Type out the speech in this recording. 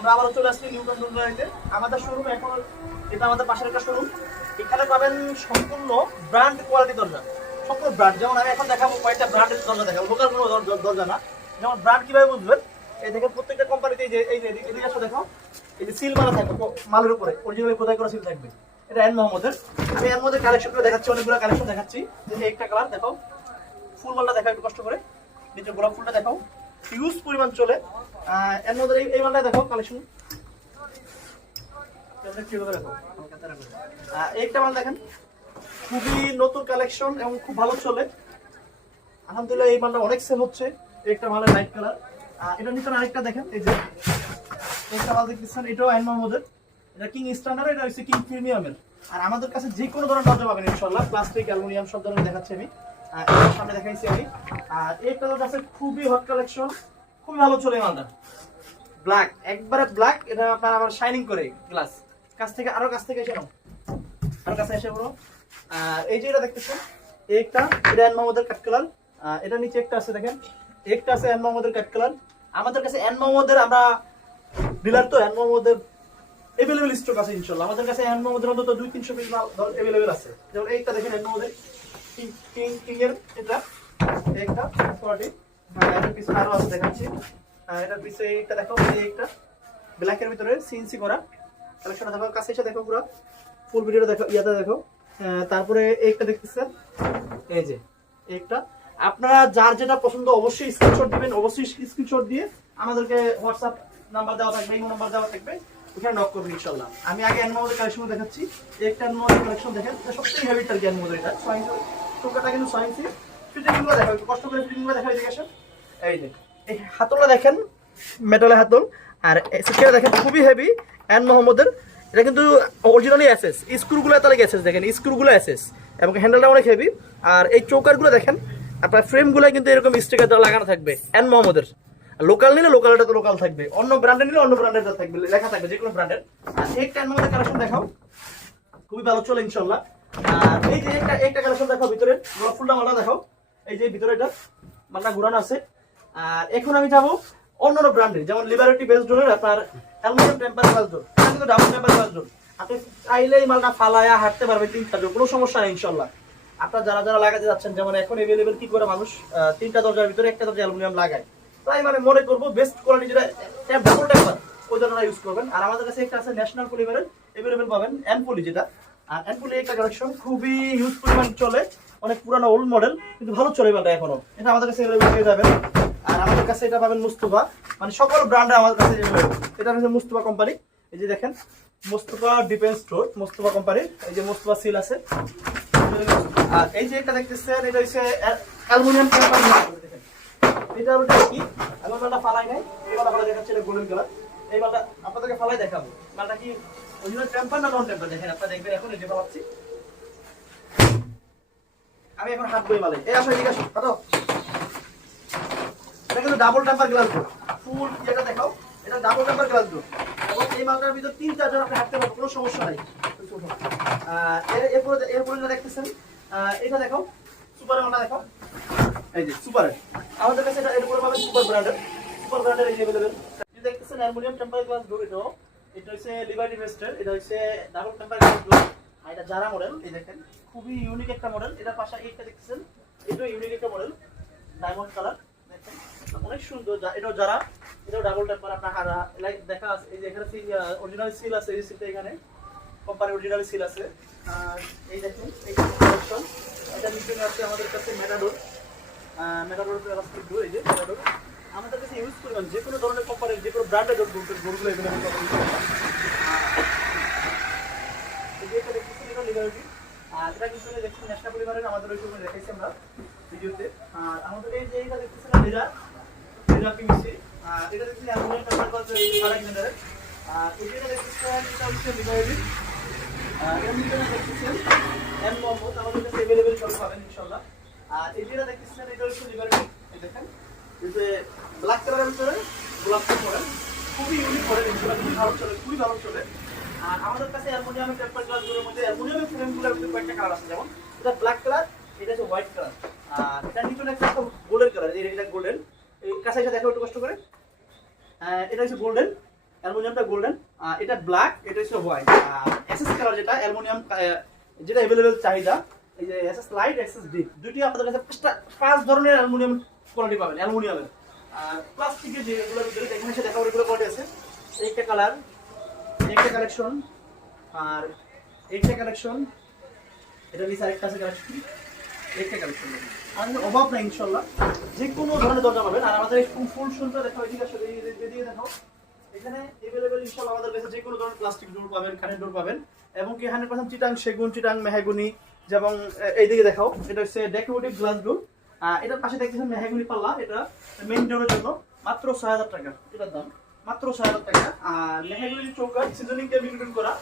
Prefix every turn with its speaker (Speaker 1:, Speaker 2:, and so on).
Speaker 1: আমরা আবারও চলে আসছি নিউ টন্ডনগাড়িতে আমাদের শোরুম এখন এটা আমাদের পাশের একটা শোরুম এখানে পাবেন সম্পূর্ণ ব্র্যান্ড কোয়ালিটি দরজা। সম্পূর্ণ ব্র্যান্ড যেমন আমি এখন দেখাবো কয়েকটা ব্র্যান্ডের দরজা দেখাবো। লোকাল কোনো দরজা না। যেমন ব্র্যান্ড কীভাবে বুঝবেন? এই দেখেন প্রত্যেকটা কোম্পানিতে এই যে এই যে এদিকে আসো দেখো। এই যে সিল মারা থাকবে মালের উপরে। অরিজিনাল কোথায় করা সিল থাকবে? এটা এন মোহাম্মদের আমি এর মধ্যে কালেকশন করে দেখাচ্ছি, অনেকগুলো কালেকশন দেখাচ্ছি। যে একটা কালার দেখো। ফুল মালটা দেখাও একটু কষ্ট করে। নিচে গোলাপ ফুলটা দেখাও। হিউজ পরিমাণ চলে। এর মধ্যে এই- মালটা দেখো কালেকশন একটা মাল দেখেন। খুবই নতুন কালেকশন এবং খুব ভালো চলে। আলহামদুলিল্লাহ এই মালটা অনেক সেল হচ্ছে। একটা মালের লাইট কালার এটা নিচে আরেকটা দেখেন, এই যে। একটা মাল দেখতেছেন, এটাও আইন মোহাম্মদের এটা কিং স্ট্যান্ডার্ড এটা হচ্ছে কিং প্রিমিয়ামের আর আমাদের কাছে যে কোনো ধরনের দরজা পাবেন ইনশাল্লাহ প্লাস্টিক অ্যালুমিনিয়াম সব ধরনের দেখাচ্ছি আমি। সামনে দেখাইছি আমি। আর এই আছে খুবই হট কালেকশন ভালো চলে মালটা। ব্ল্যাক একবারে ব্ল্যাক এটা আপনার আবার শাইনিং করে গ্লাস কাছ থেকে, আরও কাছ থেকে এসে নাও। আরও কাছে এসে আর এই যে এটা দেখতেছেন একটা এটা কাট কালার এটা নিচে একটা আছে দেখেন, একটা আছে এন মোহাম্মদের কাট কালার আমাদের কাছে এন মোহাম্মদের আমরা ডিলার তো এন মোহাম্মদের এভেলেবেল স্টক আছে ইনশাল্লাহ। আমাদের কাছে এন অন্তত দুই, তিনশো পিস মাল এভেলেবেল আছে। যেমন এইটা দেখেন এন মোহাম্মদের কিং কিং কিং আপনারা যার যেটা পছন্দ অবশ্যই স্ক্রিনশট দিবেন অবশ্যই স্ক্রিনশট দিয়ে আমাদেরকে হোয়াটসঅ্যাপ নাম্বার দেওয়া থাকবে ইমো নাম্বার দেওয়া থাকবে ওখানে নক করবেন ইনশাল্লাহ আমি আগে অ্যানমোদের কালেকশন দেখাচ্ছি একটা অ্যানমোদের কালেকশন দেখেন এটা সবথেকে হেভি টার্কি অ্যানমোদের এটা টোকাটা কিন্তু একটু কষ্ট করে দেখা এই এই হাতলটা দেখেন, মেটালের হাতল। আর সিটটা দেখেন খুবই হেভি অ্যান মোহাম্মদের। এটা কিন্তু অরিজিনালি অ্যাসেস স্ক্রুগুলো তাহলে অ্যাসেস দেখেন স্ক্রুগুলো অ্যাসেস এবং হ্যান্ডেলটা অনেক হেভি আর এই চৌকারগুলো দেখেন আপনার ফ্রেমগুলো কিন্তু এরকম স্টিকার লাগানো থাকবে অ্যান মোহাম্মদের। লোকাল নিলে লোকালটা তো লোকাল থাকবে, অন্য ব্র্যান্ডের নিলে অন্য ব্র্যান্ডের থাকবে, লেখা থাকবে যে কোনো ব্র্যান্ডের আর এই অ্যান মোহাম্মদের কালেকশন দেখাও। খুবই ভালো চলে ইনশাল্লাহ। কোনো সমস্যা নেই ইনশাল্লাহ আপনার যারা যারা লাগাতে যাচ্ছেন, যেমন এখন এভেলেবেল কি করে মানুষ তিনটা দরজার ভিতরে একটা দরজা অ্যালুমিনিয়াম লাগায়। তাই মানে মনে করব বেস্ট কোয়ালিটি যেটা ইউজ করবেন। আর আমাদের কাছে একটা আছে ন্যাশনাল পলিমারের এভেলেবেল পাবেন অ্যানপলি যেটা। আর অ্যানপলি একটা কালেকশন খুবই ইউজ পরিমাণ চলে। অনেক পুরানো ওল্ড মডেল কিন্তু ভালো চলে এটা এখনও। এটা আমাদের কাছে available পেয়ে যাবেন। আর আমাদের কাছে এটা পাবেন মুস্তফা। মানে সকল ব্র্যান্ডে আমাদের কাছে। এটা হচ্ছে মুস্তফা কোম্পানি এই যে দেখেন, মুস্তফা ডিফেন্স স্টোর মুস্তফা কোম্পানির এই যে মুস্তফা সিল আছে। আর এই যে একটা দেখতেছেন, এটা হচ্ছে অ্যালুমিনিয়াম কোম্পানি এটা ওটা কি? আমার মালটা ফালাই নাই। এই মালটা ফালাই দেখাচ্ছে, এটা গোল্ডেন কালার এই মালটা আপনাদেরকে ফালাই দেখাবো। মালটা কি ডাবল টেম্পার গ্লাস ফুল যেটা দেখাও। এটা ডাবল টেম্পার গ্লাস ডোর এবং এই মালটার ভিতর তিন, চারজন আপনি হাঁটতে পারবেন, কোনো সমস্যা নাই। এরপরে এরপরে যেটা দেখতেছেন এটা দেখাও। সুপার ওটা দেখাও। এই যে সুপার আমাদের কাছে এটা এরপরে পাবেন সুপার ব্র্যান্ডের সুপার ব্র্যান্ডের এই যে অ্যাভেলেবেল দেখতেছেন, অ্যালুমিনিয়াম টেম্পার গ্লাস ডোর এটাও। এটা হচ্ছে লিবার্টি ভেস্টের এটা হচ্ছে ডাবল টেম্পার এটা যারা মডেল এই দেখেন, খুবই ইউনিক একটা মডেল এটা পাশে এইটা দেখতেছেন, এটাও ইউনিক একটা মডেল ডায়মন্ড কালার দেখেন, অনেক সুন্দর। এটাও যারা এটাও ডাবল টেম্পার আপনার হারা লাইক দেখা আছে, এই যে এখানে অরিজিনাল সিল আছে, এই সিলটা এখানে কোম্পানি অরিজিনাল সিল আছে। আর এই দেখুন, এই কালেকশন এটা নিচে আছে আমাদের কাছে মেটাডোর মেটাডোর প্লাস্টিক ডোর এই যে মেটাডোর আমাদের কাছে ধরনের কোম্পানির এটা এটা আর এটা আমাদের এটা দেখতেছেন এটা আড়াই মিটারের আর এই যেটা এটা হচ্ছে লিবারেটি আর এম মোহাম্মদ আমাদের অ্যাভেলেবেল সব আর এই যেটা এটা হচ্ছে লিবারেটি দেখেন। ব্ল্যাক কালারের ভিতরে গোলাপ খুবই ভালো চলে, খুবই ভালো চলে। আর আমাদের কাছে অ্যালুমিনিয়ামের টেম্পার গ্লাসগুলোর মধ্যে অ্যালুমিনিয়ামের ফ্রেমগুলোর ভিতরে কয়েকটা আছে। যেমন এটা ব্ল্যাক কালার এটা হচ্ছে হোয়াইট কালার আর এটা নিচে একটা গোল্ডেন কালার এই এটা গোল্ডেন এই কাছে এসে দেখো একটু কষ্ট করে। এটা হচ্ছে গোল্ডেন অ্যালুমিনিয়ামটা গোল্ডেন এটা ব্ল্যাক এটা হচ্ছে হোয়াইট এসএস কালার যেটা, অ্যালুমিনিয়াম যেটা অ্যাভেলেবেল চাহিদা, এই যে এসএস লাইট এসএস ডিপ দুইটি আপনাদের কাছে পাঁচটা পাঁচ ধরনের অ্যালুমিনিয়াম কোয়ালিটি পাবেন, অ্যালুমিনিয়ামের। আর প্লাস্টিকের যেগুলো ভিতরে এখানে এসে দেখাবো এগুলো কোয়ালিটি আছে। একটা কালার একটা কালেকশন আর একটা কালেকশন এটা নিচে আরেকটা আছে কালেকশন একটা কালেকশন আমাদের অভাব নাই ইনশাল্লাহ যে কোনো ধরনের দরজা পাবেন। আর আমাদের ফুল সুন্দর দেখাও, এদিকে আসলে এই যে- এদিকে দেখাও। এখানে আমাদের যে কোনো ধরনের প্লাস্টিক পাবেন পাবেন, এবং কি হান্ড্রেড পার্সেন্ট চিটাং, সেগুন, চিটাং, মেহাগুনি, যেমন এইদিকে দেখাও। এটা হচ্ছে ডেকোরেটিভ গ্লাস ডোর এটার পাশে দেখতেছেন মেহাগুলি পাল্লা, এটা মেইন ডোরের জন্য, মাত্র ছয় হাজার টাকা। এটার দাম, মাত্র ছয় হাজার টাকা। আর মেহাগুনি চৌকাট সিজনিং কেবিনেট করা।